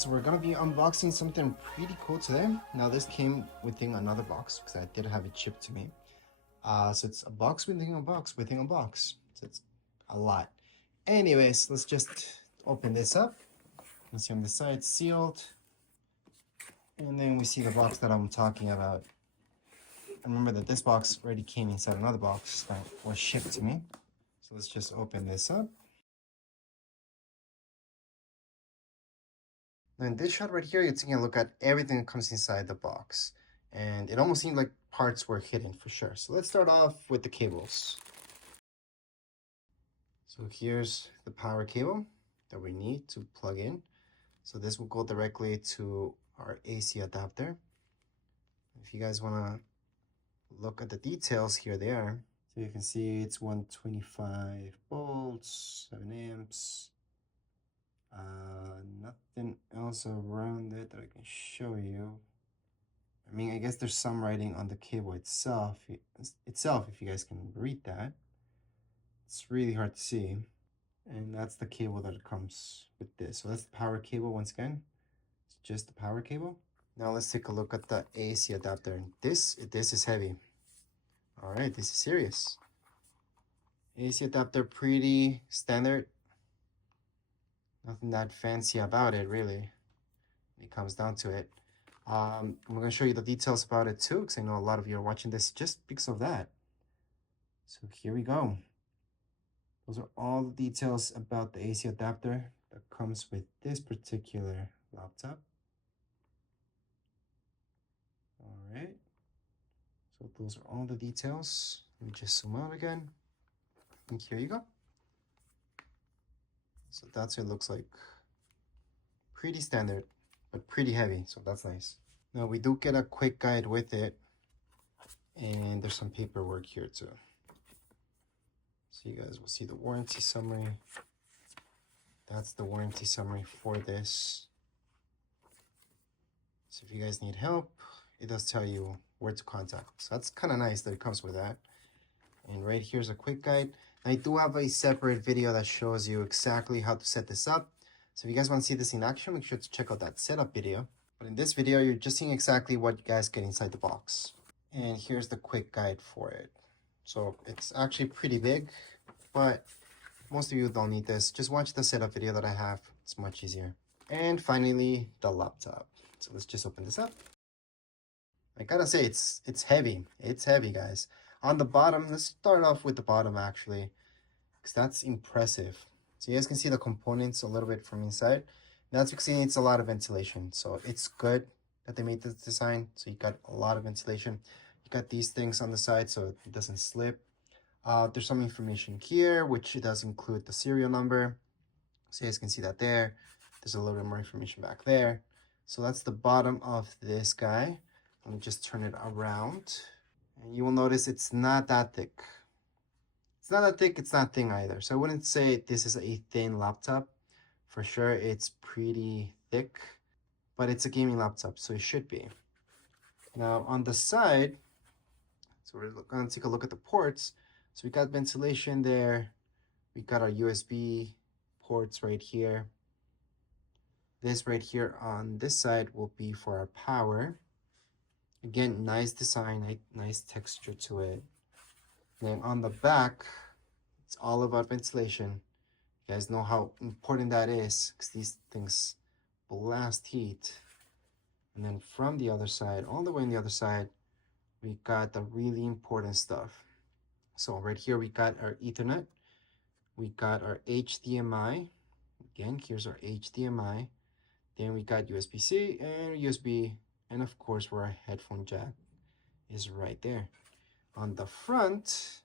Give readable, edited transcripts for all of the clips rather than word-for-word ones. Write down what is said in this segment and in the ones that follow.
guys, so we're gonna be unboxing something pretty cool today. Now this came within another box because I did have it shipped to me. So it's a box within a box within a box. So it's a lot. Anyways, let's just open this up. Let's see on the side, sealed. And then we see the box that I'm talking about. And remember that this box already came inside another box that was shipped to me. So let's just open this up. Now in this shot right here, you're taking a look at everything that comes inside the box. And it almost seemed like parts were hidden for sure. So let's start off with the cables. So here's the power cable that we need to plug in. So this will go directly to our AC adapter. If you guys want to look at the details, here they are. So you can see it's 125 volts, 7 amps. Nothing else around it that I can show you. I mean, I guess there's some writing on the cable itself, if you guys can read that. It's really hard to see. And that's the cable that comes with this. So that's the power cable once again. It's just the power cable. Now let's take a look at the AC adapter. This is heavy. All right, this is serious. AC adapter, pretty standard. Nothing that fancy about it, really. It comes down to it. I'm going to show you the details about it too, because I know a lot of you are watching this just because of that. So here we go. Those are all the details about the AC adapter that comes with this particular laptop. All right. So those are all the details. Let me just zoom out again. And here you go. So that's what it looks like. Pretty standard, but pretty heavy, so that's nice. Now we do get a quick guide with it, and there's some paperwork here too. So you guys will see the warranty summary. That's the warranty summary for this. So if you guys need help, it does tell you where to contact. So that's kind of nice that it comes with that. And right here's a quick guide. I do have a separate video that shows you exactly how to set this up. So if you guys want to see this in action, make sure to check out that setup video. But in this video, you're just seeing exactly what you guys get inside the box. And here's the quick guide for it. So it's actually pretty big, but most of you don't need this. Just watch the setup video that I have. It's much easier. And finally, the laptop. So let's just open this up. I gotta say, it's heavy. It's heavy, guys. On the bottom, let's start off with the bottom actually, because that's impressive. So you guys can see the components a little bit from inside. That's because it needs a lot of ventilation. So it's good that they made this design. So you got a lot of ventilation. You got these things on the side so it doesn't slip. There's some information here, which it does include the serial number. So you guys can see that there. There's a little bit more information back there. So that's the bottom of this guy. Let me just turn it around. And you will notice it's not that thick. It's not that thick, it's not thin either. So I wouldn't say this is a thin laptop. For sure, it's pretty thick, but it's a gaming laptop, so it should be. Now on the side, so we're gonna take a look at the ports. So we got ventilation there. We got our USB ports right here. This right here on this side will be for our power. Again, nice design, nice texture to it. Then on the back, it's all about ventilation. You guys know how important that is because these things blast heat. And then from the other side, all the way on the other side, we got the really important stuff. So right here, we got our Ethernet. We got our HDMI. Again, here's our HDMI. Then we got USB-C and USB. And of course, where our headphone jack is right there. On the front,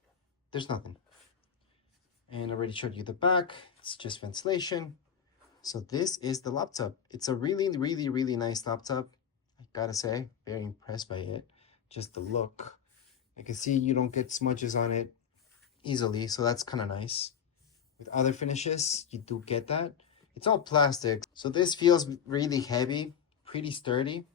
there's nothing. And I already showed you the back. It's just ventilation. So this is the laptop. It's a really, really, really nice laptop. I gotta say, very impressed by it. Just the look. I can see you don't get smudges on it easily, so that's kind of nice. With other finishes, you do get that. It's all plastic, so this feels really heavy, pretty sturdy.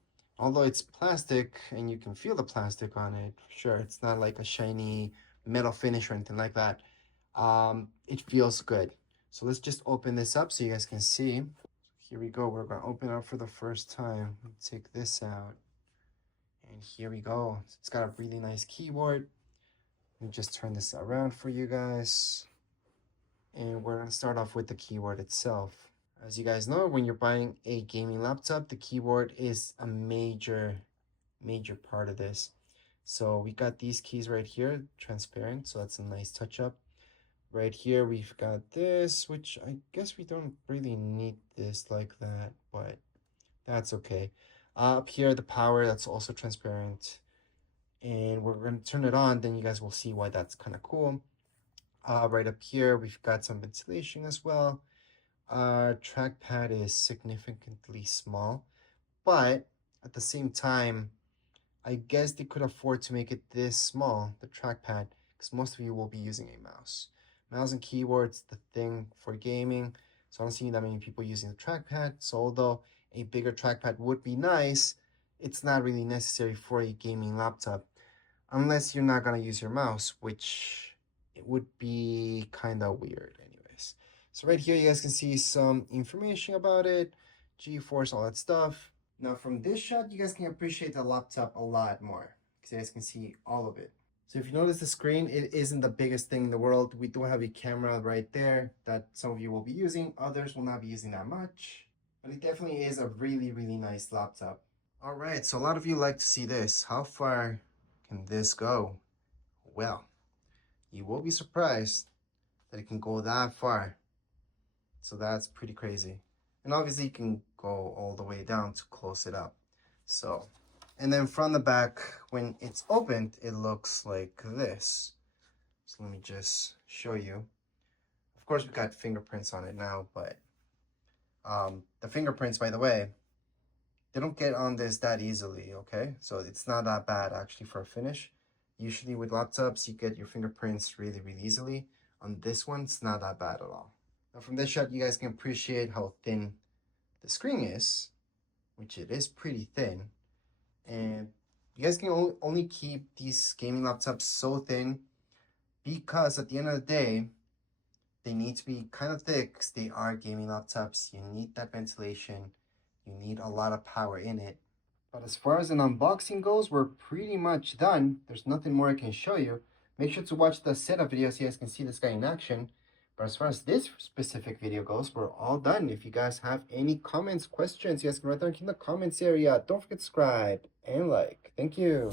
Although it's plastic and you can feel the plastic on it, sure, it's not like a shiny metal finish or anything like that. It feels good. So let's just open this up so you guys can see. here we go. We're gonna open it up for the first time. Take this out. And here we go. It's got a really nice keyboard. Let me just turn this around for you guys. And we're gonna start off with the keyboard itself. As you guys know, when you're buying a gaming laptop, the keyboard is a major part of this. So we got these keys right here, transparent, so that's a nice touch up. Right here, we've got this, which I guess we don't really need this like that, but that's okay. Up here, the power, that's also transparent. And we're going to turn it on, then you guys will see why that's kind of cool. Right up here, we've got some ventilation as well. Trackpad is significantly small, but at the same time, I guess they could afford to make it this small, the trackpad, because most of you will be using a mouse. Mouse and keyboard's the thing for gaming, so I don't see that many people using the trackpad. So although a bigger trackpad would be nice, it's not really necessary for a gaming laptop, unless you're not gonna use your mouse, which it would be kind of weird anyways. So right here, you guys can see some information about it, GeForce, all that stuff. Now from this shot, you guys can appreciate the laptop a lot more, because you guys can see all of it. So if you notice the screen, it isn't the biggest thing in the world. We do have a camera right there that some of you will be using. Others will not be using that much. But it definitely is a really nice laptop. All right, so a lot of you like to see this. How far can this go? Well, you will be surprised that it can go that far. So that's pretty crazy. And obviously you can go all the way down to close it up. So, and then from the back, when it's opened, it looks like this. So let me just show you. Of course, we got fingerprints on it now, but the fingerprints, by the way, they don't get on this that easily, okay? So it's not that bad actually for a finish. Usually with laptops, you get your fingerprints really easily. On this one, it's not that bad at all. Now from this shot, you guys can appreciate how thin the screen is, which it is pretty thin. And you guys can only keep these gaming laptops so thin because at the end of the day, they need to be kind of thick because they are gaming laptops. You need that ventilation. You need a lot of power in it. But as far as an unboxing goes, we're pretty much done. There's nothing more I can show you. Make sure to watch the setup video so you guys can see this guy in action. But as far as this specific video goes, we're all done. If you guys have any comments, questions, you guys can write down in the comments area. Don't forget to subscribe and like. Thank you.